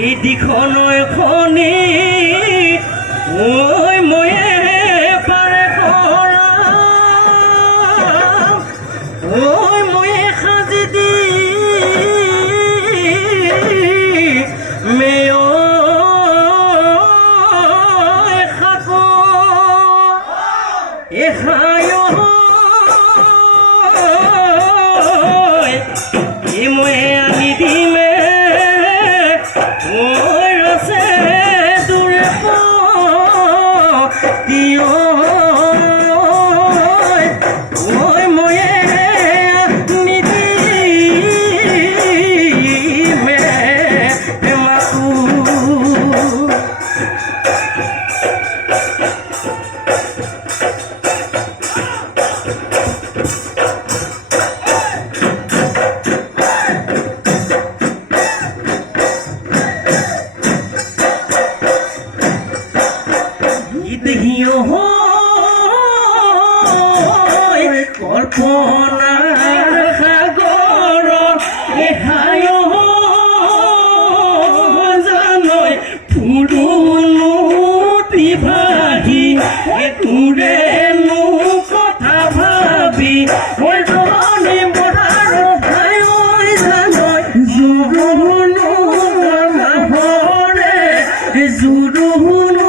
এই দিখনৈ খনি ঐ ময়ে পাৰে কৰা ঐ ময়ে সাজি দি মেয় খাক এখায় ময়ে আনি দিমে ওই রসে দূরে দিও ওই ময়ে নিদি মে মাকু দেহিও কল্পনা সাগর এহায় জানৈ ফুলুনো ভাহি তোৰে নো কথা ভাবি জনে মৰাৰ ভাই জানৈ জুৰুনো মাহৰে জুৰুনো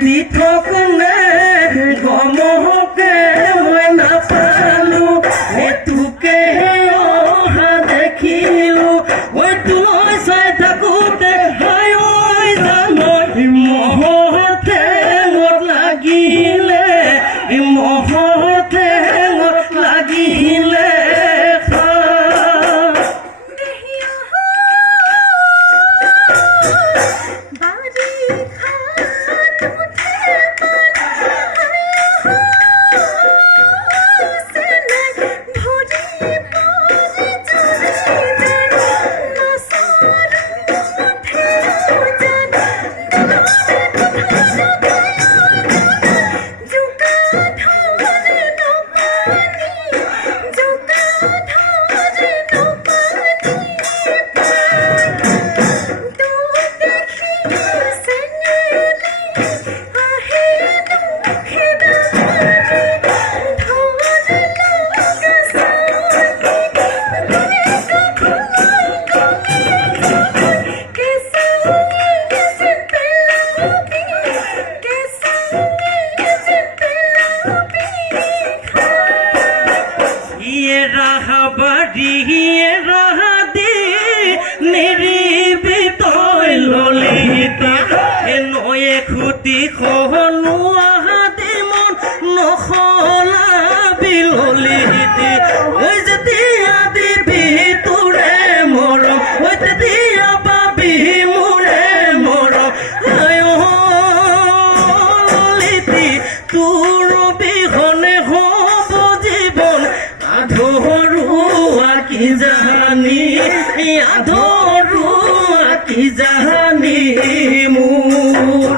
দি থকনে গমকে মই নাপালো তোকে অহা দেখিলো ঐ তোলৈ চাই থাকোতে হাই ঐ জানৈ মহৰ ঠেঙত লাগিলে মহৰ ঠেঙত লাগিলে খুটি খলোৱা মন নখলা বিললিতি ঐ যেতিয়া দিবি তোৰে মৰম ঐ তেতিয়া পাবি মোৰে মৰম ললিতি তোৰ বিহনে হ'ব জীৱ আধৰুৱা কি জানি আধৰুৱা কি জানি মোৰ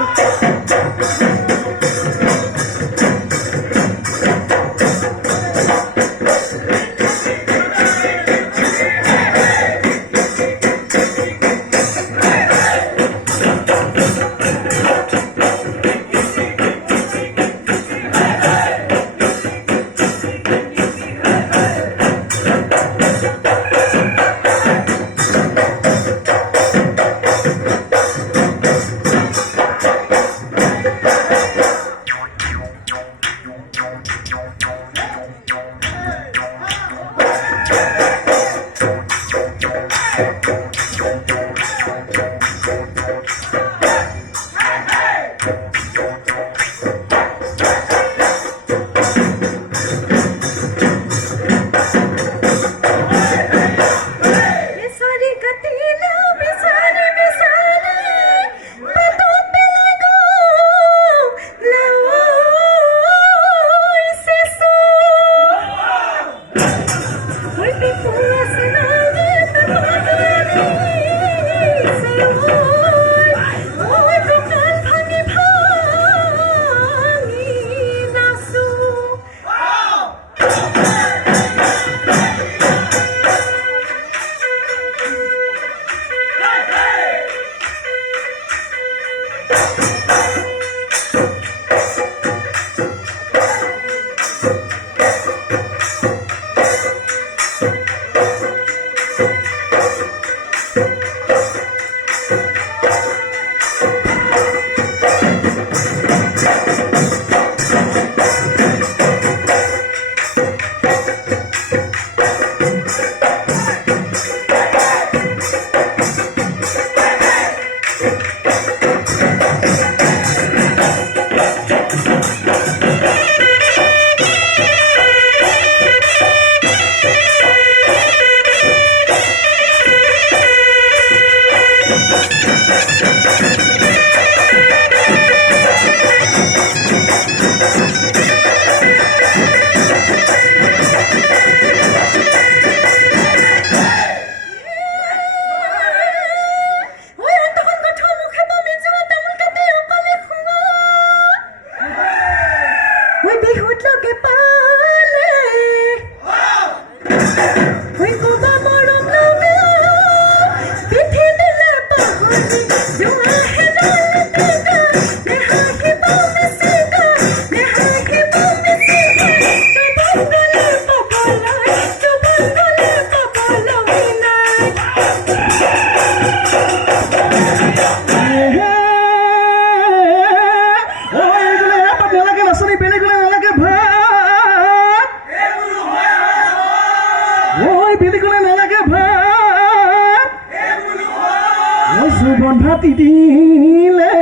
বন্ধা তিতিলে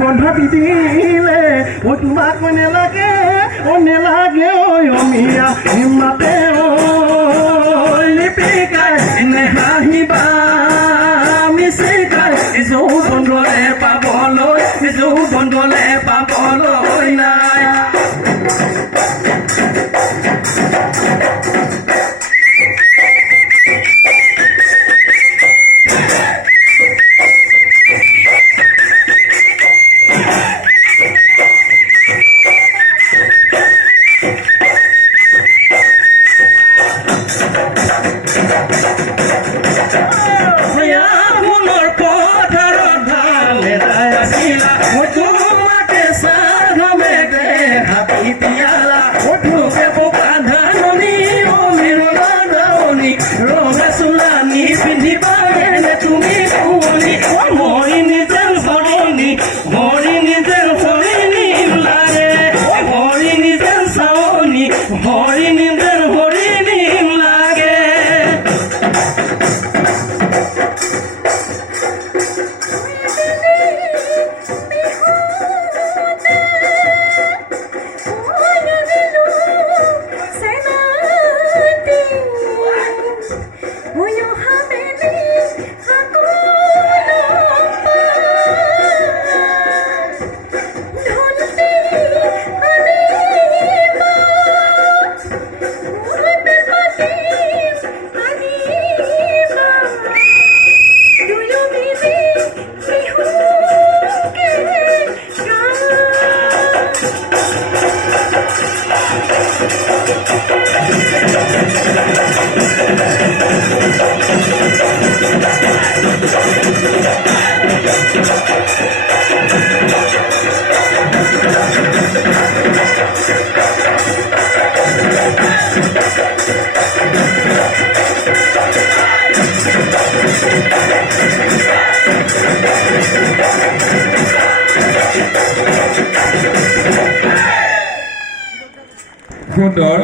বন্ধা তিতিলে ও তোমাক নেলাগে ও নেলাগে ও মিয়া হিমাতে ও লিপিকাই নেহাহিবা মিছিকাই যৌবন গলে পাবলৈ নাই সুন্দর।